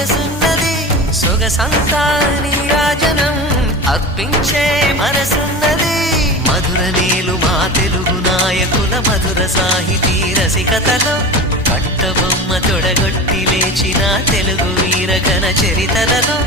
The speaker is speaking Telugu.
సొగసున్నది సొగసంతా నీరాజనం అర్పించే మనసున్నది మధుర నేలు మా తెలుగు నాయకుల మధుర సాహితీ రసికతలో పట్టబొమ్మ తొడగొట్టి లేచిన తెలుగు వీరగణ చరితలలో